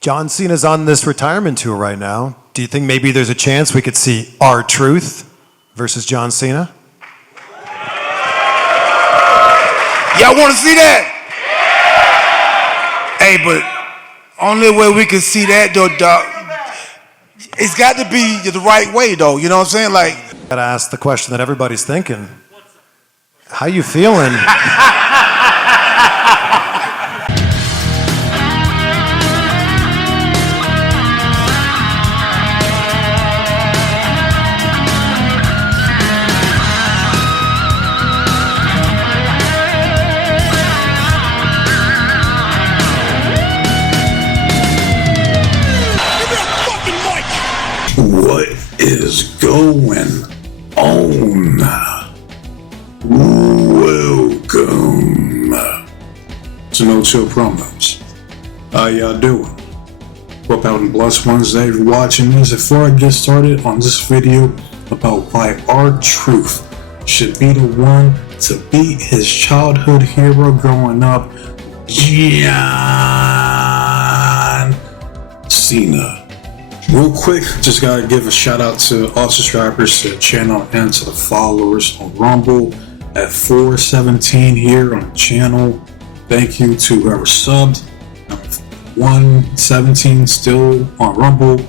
John Cena's on this retirement tour right now. Do you think maybe there's a chance we could see R-Truth versus John Cena? Y'all want to see that? Hey, but only way we can see that, though, dog, it's got to be the right way, though. You know what I'm saying? Like, Gotta ask the question that everybody's thinking. How you feeling? What is going on? Welcome to No Chill Promos. How y'all doing? Hope out on Blessed Wednesday if you're watching this. Before I get started on this video about why R-Truth should be the one to beat his childhood hero growing up, John Cena. Real quick, just gotta give a shout out to all subscribers to the channel and to the followers on Rumble at 417 here on the channel. Thank you to whoever subbed. 117 still on Rumble.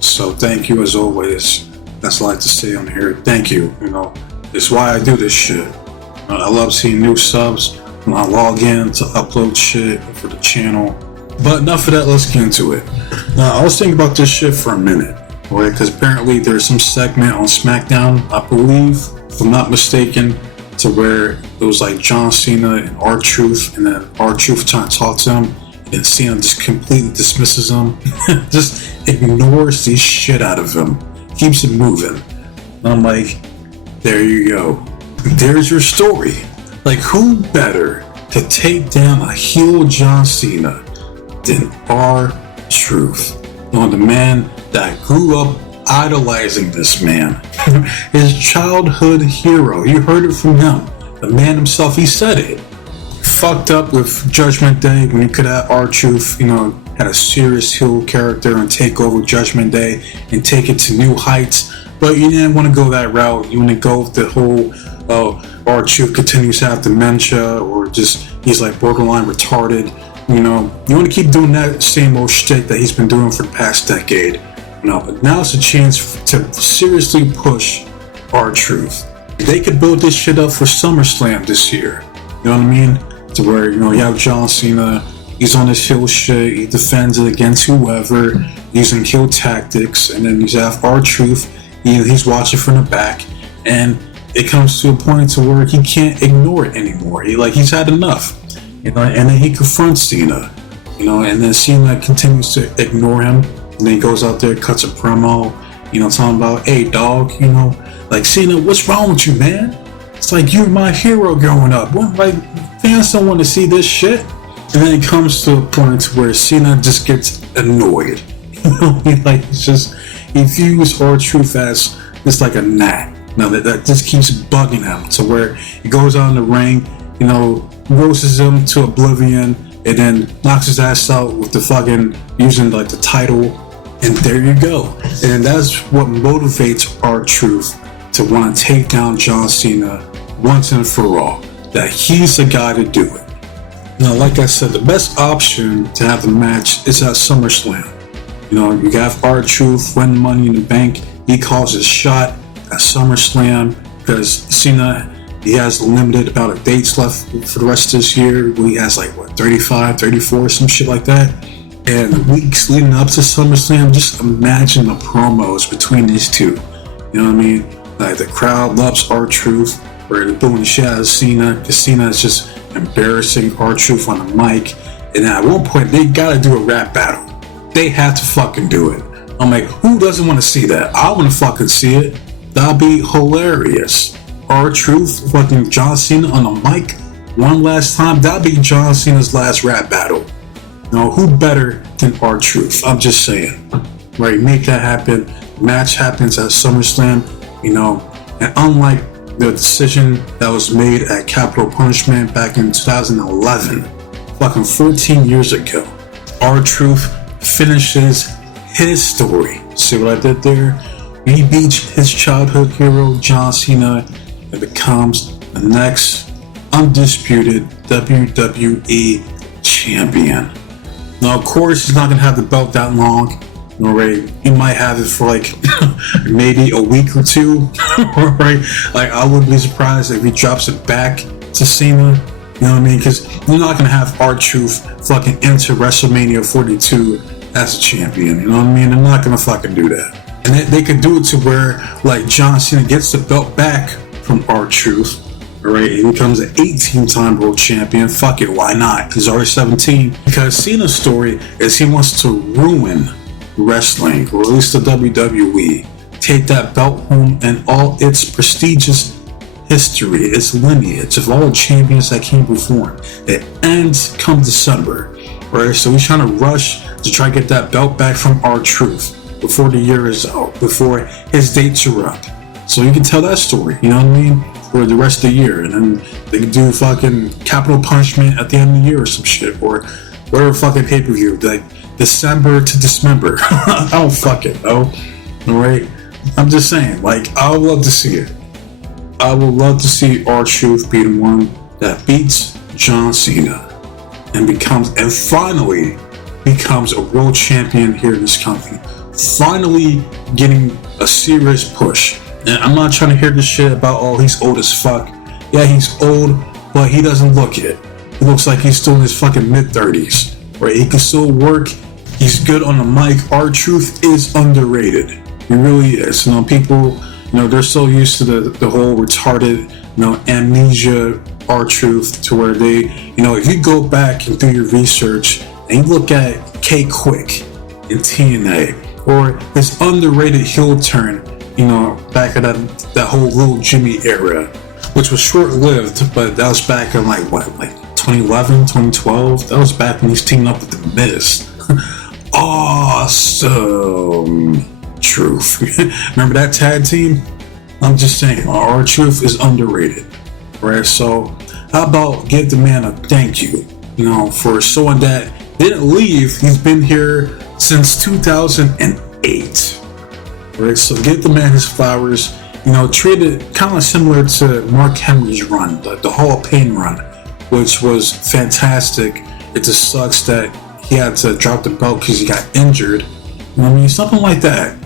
So thank you as always. That's what I like to say on here. Thank you. You know, it's why I do this shit. I love seeing new subs when I log in to upload shit for the channel. But enough of that, let's get into it. Now, I was thinking about this shit for a minute, right? Because apparently there's some segment on SmackDown, I believe, if I'm not mistaken, to where it was like John Cena and R-Truth, and then R-Truth trying to talk to him, and then Cena just completely dismisses him, just ignores the shit out of him, keeps it moving. And I'm like, there you go. There's your story. Like, who better to take down a heel John Cena than R-Truth? You know, the man that grew up idolizing this man. His childhood hero. You heard it from him. The man himself, he said it. Fucked up with Judgment Day when he could have R-Truth, you know, had a serious heel character and take over Judgment Day and take it to new heights. But you didn't want to go that route. You want to go with the whole R-Truth continues to have dementia, or just he's like borderline retarded. You know, you want to keep doing that same old shit that he's been doing for the past decade. You know, but now it's a chance to seriously push R-Truth. They could build this shit up for SummerSlam this year. You know what I mean? To where, you know, you have John Cena, he's on his heel shit, he defends it against whoever, using heel tactics, and then you have R-Truth, he's watching from the back, and it comes to a point to where he can't ignore it anymore. He's had enough. You know, and then he confronts Cena, you know, and then Cena continues to ignore him, and then he goes out there, cuts a promo, you know, talking about, hey, dog, you know, like, Cena, what's wrong with you, man? It's like, you're my hero growing up. What, like, fans don't want to see this shit. And then it comes to a point where Cena just gets annoyed. You know, it's just, he views R-Truth as just like a gnat. Now that just keeps bugging him, to where he goes out in the ring, you know, roasts him to oblivion, and then knocks his ass out with the fucking, using like the title, and there you go. And that's what motivates R-Truth to want to take down John Cena once and for all, that he's the guy to do it. Now, like I said, the best option to have the match is at SummerSlam. You know, you have R-Truth win Money in the Bank, he calls his shot at SummerSlam, because Cena, he has limited amount of dates left for the rest of this year. He has like, what, 35, 34, some shit like that. And the weeks leading up to SummerSlam, just imagine the promos between these two. You know what I mean? Like, the crowd loves R-Truth, where they're booing the shit out of Cena, because Cena is just embarrassing R-Truth on the mic. And at one point, they gotta do a rap battle. They have to fucking do it. I'm like, who doesn't want to see that? I want to fucking see it. That'd be hilarious. R-Truth fucking John Cena on the mic one last time. That'd be John Cena's last rap battle. You know, who better than R-Truth? I'm just saying. Right, make that happen. The match happens at SummerSlam, you know, and unlike the decision that was made at Capital Punishment back in 2011, fucking 14 years ago, R-Truth finishes his story. See what I did there? He beats his childhood hero, John Cena, and becomes the next undisputed WWE champion. Now, of course, he's not going to have the belt that long. Right? He might have it for like maybe a week or two. Right? Like, I wouldn't be surprised if he drops it back to Cena. You know what I mean? Because you're not going to have R-Truth fucking enter WrestleMania 42 as a champion. You know what I mean? They're not going to fucking do that. And they could do it to where, like, John Cena gets the belt back from R-Truth. Right? He becomes an 18-time world champion. Fuck it, why not? He's already 17. Because Cena's story is he wants to ruin wrestling, or at least the WWE. Take that belt home and all its prestigious history, its lineage of all the champions that came before him. It ends come December, right? So he's trying to rush to try to get that belt back from R-Truth before the year is out, before his dates are up. So you can tell that story, you know what I mean? For the rest of the year, and then they can do fucking capital punishment at the end of the year or some shit, or whatever fucking pay-per-view, like December to dismember. I don't fucking know. Alright? I'm just saying, like, I would love to see it. I would love to see R-Truth be the one that beats John Cena and finally becomes a world champion here in this company. Finally getting a serious push. And I'm not trying to hear this shit about, oh, he's old as fuck. Yeah, he's old, but he doesn't look it. He looks like he's still in his fucking mid-30s. Right? He can still work. He's good on the mic. R-Truth is underrated. He really is. You know, people, you know, they're so used to the whole retarded, you know, amnesia R-Truth, to where they, you know, if you go back and do your research and you look at K-Quick in TNA, or his underrated heel turn, you know, back at that whole Little Jimmy era, which was short-lived, but that was back in like 2011, 2012. That was back when he's teaming up with The Miz. Awesome Truth. Remember that tag team? I'm just saying, R-Truth is underrated, right? So how about give the man a thank you, you know, for someone that didn't leave. He's been here since 2008, right? So give the man his flowers. You know, treat it kind of similar to Mark Henry's run, the Hall of Pain run, which was fantastic. It just sucks that he had to drop the belt because he got injured. You know what I mean? Something like that.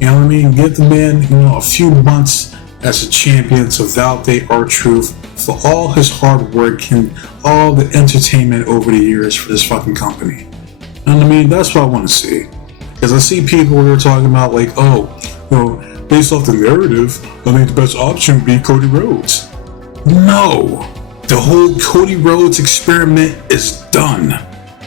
You know what I mean? Give the man, you know, a few months as a champion to validate R-Truth for all his hard work and all the entertainment over the years for this fucking company. You know what I mean? That's what I want to see. Because I see people who are talking about, like, oh, well, based off the narrative, I think the best option would be Cody Rhodes. No. The whole Cody Rhodes experiment is done.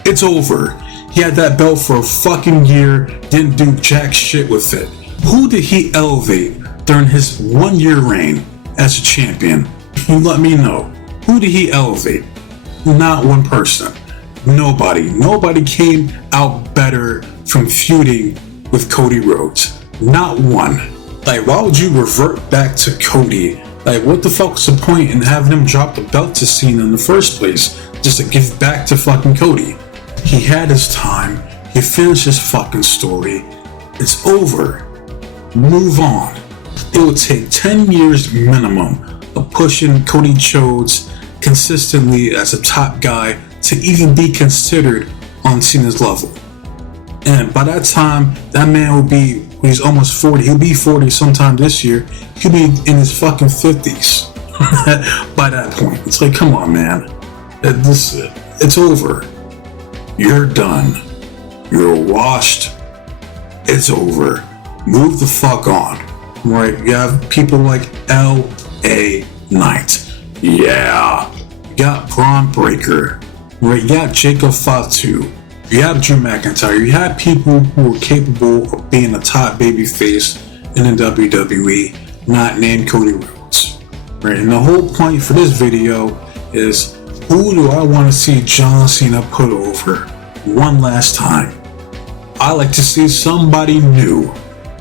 It's over. He had that belt for a fucking year, didn't do jack shit with it. Who did he elevate during his 1 year reign as a champion? You let me know. Who did he elevate? Not one person. Nobody. Nobody came out better from feuding with Cody Rhodes. Not one. Like, why would you revert back to Cody? Like, what the fuck was the point in having him drop the belt to Cena in the first place, just to give back to fucking Cody? He had his time. He finished his fucking story. It's over. Move on. It would take 10 years minimum of pushing Cody Rhodes consistently as a top guy to even be considered on Cena's level. And by that time, that man will be, when he's almost 40, he'll be 40 sometime this year. He'll be in his fucking 50s by that point. It's like, come on, man. It's over. You're done. You're washed. It's over. Move the fuck on. Right? You have people like L.A. Knight. Yeah. You got Braun Breaker. Right? You got Jacob Fatu. You have Drew McIntyre. You have people who are capable of being a top babyface in the WWE, not named Cody Rhodes. Right? And the whole point for this video is, who do I want to see John Cena put over one last time? I like to see somebody new,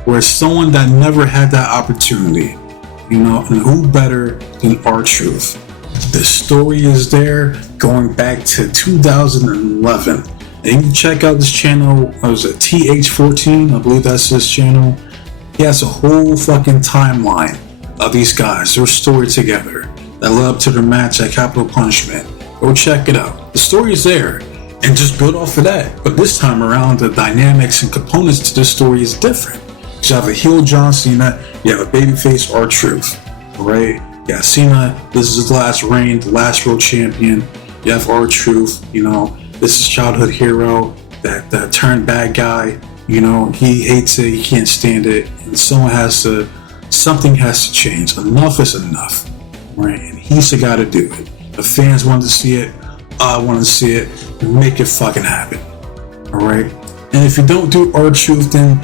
where someone that never had that opportunity, you know, and who better than R-Truth? The story is there going back to 2011. And you can check out this channel. What was it, TH14? I believe that's his channel. He has a whole fucking timeline of these guys, their story together, that led up to their match at Capital Punishment. Go check it out. The story is there, and just build off of that. But this time around, the dynamics and components to this story is different. You have a heel John Cena, you have a babyface R-Truth, right? Yeah, Cena, this is his last reign, the last world champion. You have R-Truth, you know, this is childhood hero, that turned bad guy, you know, he hates it, he can't stand it, and something has to change. Enough is enough, right? And he's the guy to do it. The fans want to see it, I want to see it, make it fucking happen, alright? And if you don't do R-Truth, then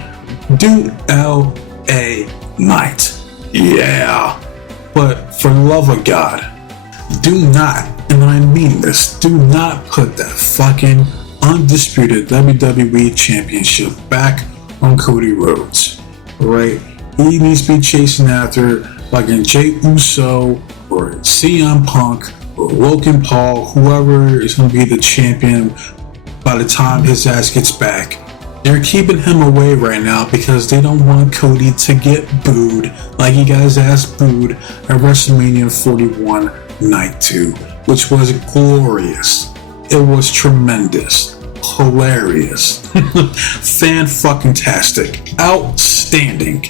do L.A. Knight. Yeah. But for the love of God, do not, and I mean this, do not put that fucking undisputed WWE Championship back on Cody Rhodes. Right? He needs to be chasing after fucking Jey Uso or CM Punk or Logan Paul, whoever is going to be the champion by the time his ass gets back. They're keeping him away right now because they don't want Cody to get booed like he got his ass booed at WrestleMania 41 Night 2, which was glorious. It was tremendous, hilarious, fan-fucking-tastic, outstanding.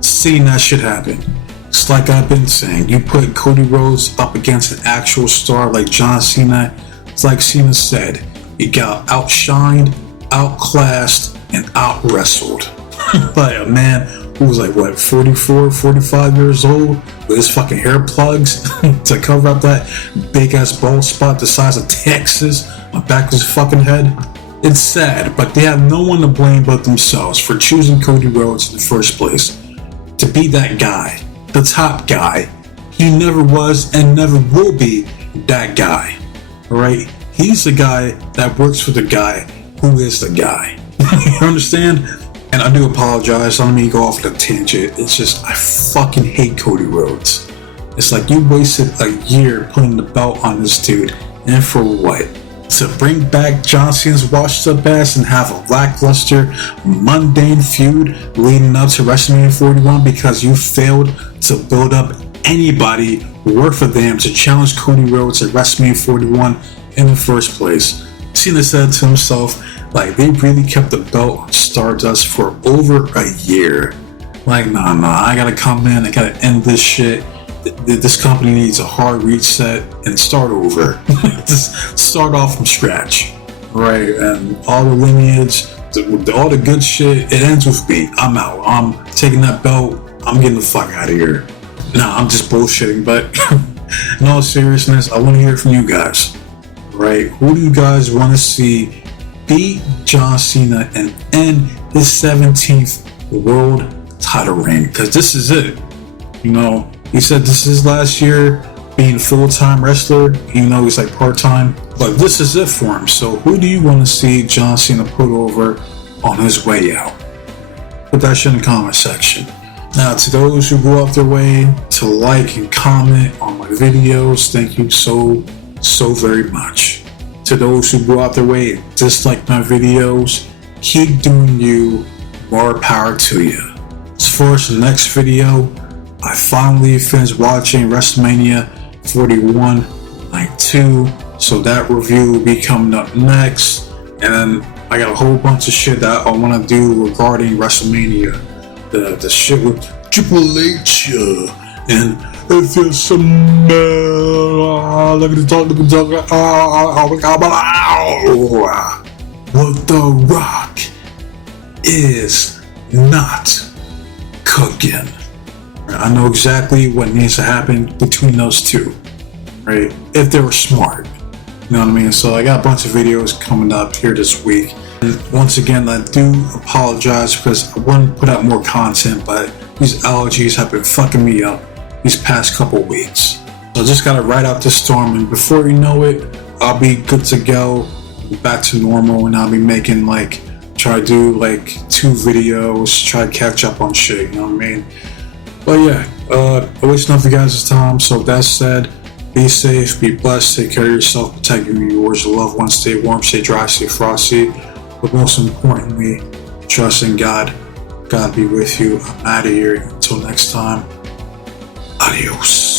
Seeing that shit happen. It's like I've been saying, you put Cody Rhodes up against an actual star like John Cena, it's like Cena said, he got outshined, outclassed, and out-wrestled by a man who was like, what, 44, 45 years old with his fucking hair plugs to cover up that big-ass bald spot the size of Texas on the back of his fucking head. It's sad, but they have no one to blame but themselves for choosing Cody Rhodes in the first place. To be that guy, the top guy. He never was and never will be that guy, alright? He's the guy that works for the guy who is the guy. You understand? And I do apologize, I don't mean to go off on a tangent. It's just, I fucking hate Cody Rhodes. It's like you wasted a year putting the belt on this dude, and for what? To bring back John Cena's washed up ass and have a lackluster, mundane feud leading up to WrestleMania 41 because you failed to build up anybody worth a damn to challenge Cody Rhodes at WrestleMania 41 in the first place. Cena said to himself, like, they really kept the belt on Stardust for over a year. Like, nah, I gotta come in, I gotta end this shit. This company needs a hard reset and start over. Just start off from scratch, right? And all the lineage, all the good shit, it ends with me. I'm out. I'm taking that belt. I'm getting the fuck out of here. Nah, I'm just bullshitting. But in all seriousness, I want to hear from you guys, right? Who do you guys want to see beat John Cena and end his 17th world title reign? Because this is it, you know. He said this is his last year being a full-time wrestler, even though he's like part-time. But this is it for him. So who do you want to see John Cena put over on his way out? Put that shit in the comment section. Now, to those who go out their way to like and comment on my videos, thank you so very much. To those who go out their way and dislike my videos, keep doing you, more power to you. As far as the next video, I finally finished watching WrestleMania 41 Night 2, so that review will be coming up next. And I got a whole bunch of shit that I want to do regarding WrestleMania. The shit with Triple H and if there's some look at the talk, what The Rock is not cooking. I know exactly what needs to happen between those two, right? If they were smart, you know what I mean? So I got a bunch of videos coming up here this week. And once again, I do apologize because I want to put out more content, but these allergies have been fucking me up these past couple weeks. So I just gotta ride out this storm, and before you know it, I'll be good to go, back to normal, and I'll be making try to do 2 videos, try to catch up on shit, you know what I mean? But yeah, I waste enough of you guys' time. So with that said, Be safe, be blessed, take care of yourself, protect you, yours, your loved ones, stay warm, stay dry, stay frosty. But most importantly, trust in God. God be with you. I'm out of here. Until next time, adios.